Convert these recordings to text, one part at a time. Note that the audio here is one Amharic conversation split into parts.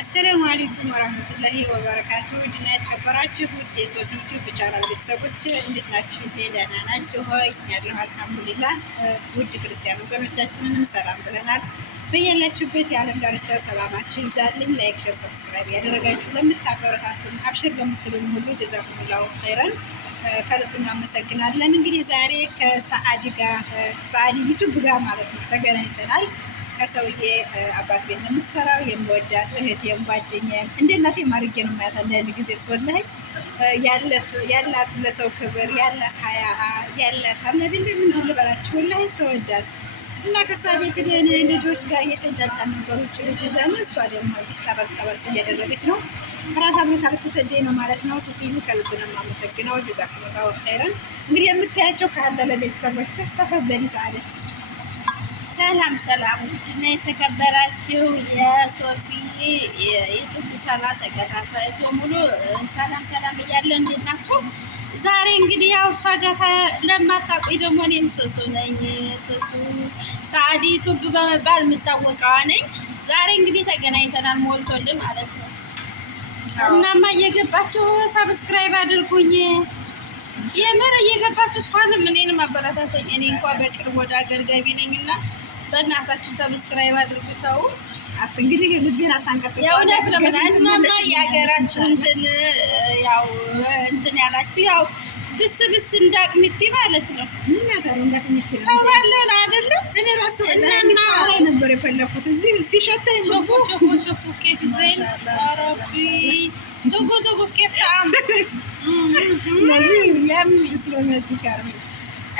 አሰላሙ አለይኩም ወራህመቱላሂ ወበረካቱ። ውድና የተከበራችሁ ውድ የሶፊ ዩቲዩብ ቻናል ቤተሰቦች እንዴት ናችሁ? ደህና ናችሁ ሆይ? ያለሁ አልሐምዱሊላህ። ውድ ክርስቲያን ወገኖቻችንንም ሰላም ብለናል። በያላችሁበት የዓለም ዳርቻ ሰላማችሁ ይዛልኝ። ላይክ፣ ሼር፣ ሰብስክራይብ ያደረጋችሁ ለምታበረታቱን አብሽር ለምትሉን ሁሉ ጀዛኩሙላሁ ኸይረን ከልብ እናመሰግናለን። እንግዲህ ዛሬ ከሰዓዲ ጋር ሰዓዲ ዩቲዩብ ጋር ማለት ነው ተገናኝተናል። ከሰውዬ አባት ቤት ነው የምትሰራው። የምወዳት እህቴም ጓደኛዬም እንደ እናቴ ማርጌ ነው የማያት። አንዳንድ ጊዜ ስወላሂ ያላት ለሰው ክብር ያላት ሀያ ያላት አነድ እንደምን ልበላችሁ ወላሂ ሰው ወዳት እና ከሷ ቤት ግን ልጆች ጋር እየተንጫጫን ነበር። ውጭ ልጅ ይዘን እሷ ደግሞ እዚህ ጠበስ ጠበስ እያደረገች ነው። ራሳ ቦታ ልትሰደኝ ነው ማለት ነው። ሲሉ ከልብ ነው የማመሰግነው። ጀዛኩሙላሁ ኸይረን። እንግዲህ የምታያቸው ካለ ለቤተሰቦች ተፈዘሊ ታለች። ሰላም ሰላም፣ ውድና የተከበራችሁ የሶፊ የዩቲዩብ ቻናል ተከታታዮች በሙሉ ሰላም ሰላም እያለ እንዴት ናቸው? ዛሬ እንግዲህ ያው እሷ ጋር ለማታውቁኝ ደግሞ እኔም ሶሱ ነኝ። ሶሱ ሰዓዲ ዩቲዩብ በመባል የምታወቀዋ ነኝ። ዛሬ እንግዲህ ተገናኝተናል፣ ሞልቶልን ማለት ነው። እናማ እየገባችሁ ሰብስክራይብ አድርጉኝ። የምር እየገባችሁ እሷንም እኔንም አበረታተኝ። እኔ እንኳ በቅርብ ወደ ሀገር ገቢ ነኝና በእናታችሁ ሰብስክራይብ አድርጉተው። እንግዲህ ልቤን አታንቀጥ። የእውነት ለምን እናማ የሀገራችሁ እንትን ያው እንትን ያላችሁ ያው ብስ እንዳቅምቲ ማለት ነው። ሰው ባለን አይደለም። እኔ ራሱ ላይ ነበር የፈለኩት እዚህ ሲሸተኝ ሾፉ ኬፍ ዘይን አረቢ ዶጎ ኬፍ ታም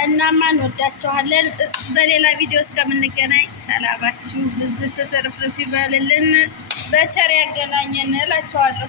እናማ እንወዳችኋለን። በሌላ ቪዲዮ እስከምንገናኝ ሰላማችሁ ብዙ ተተረፍረፍ ይበልልን፣ በቸር ያገናኘን እላችኋለሁ።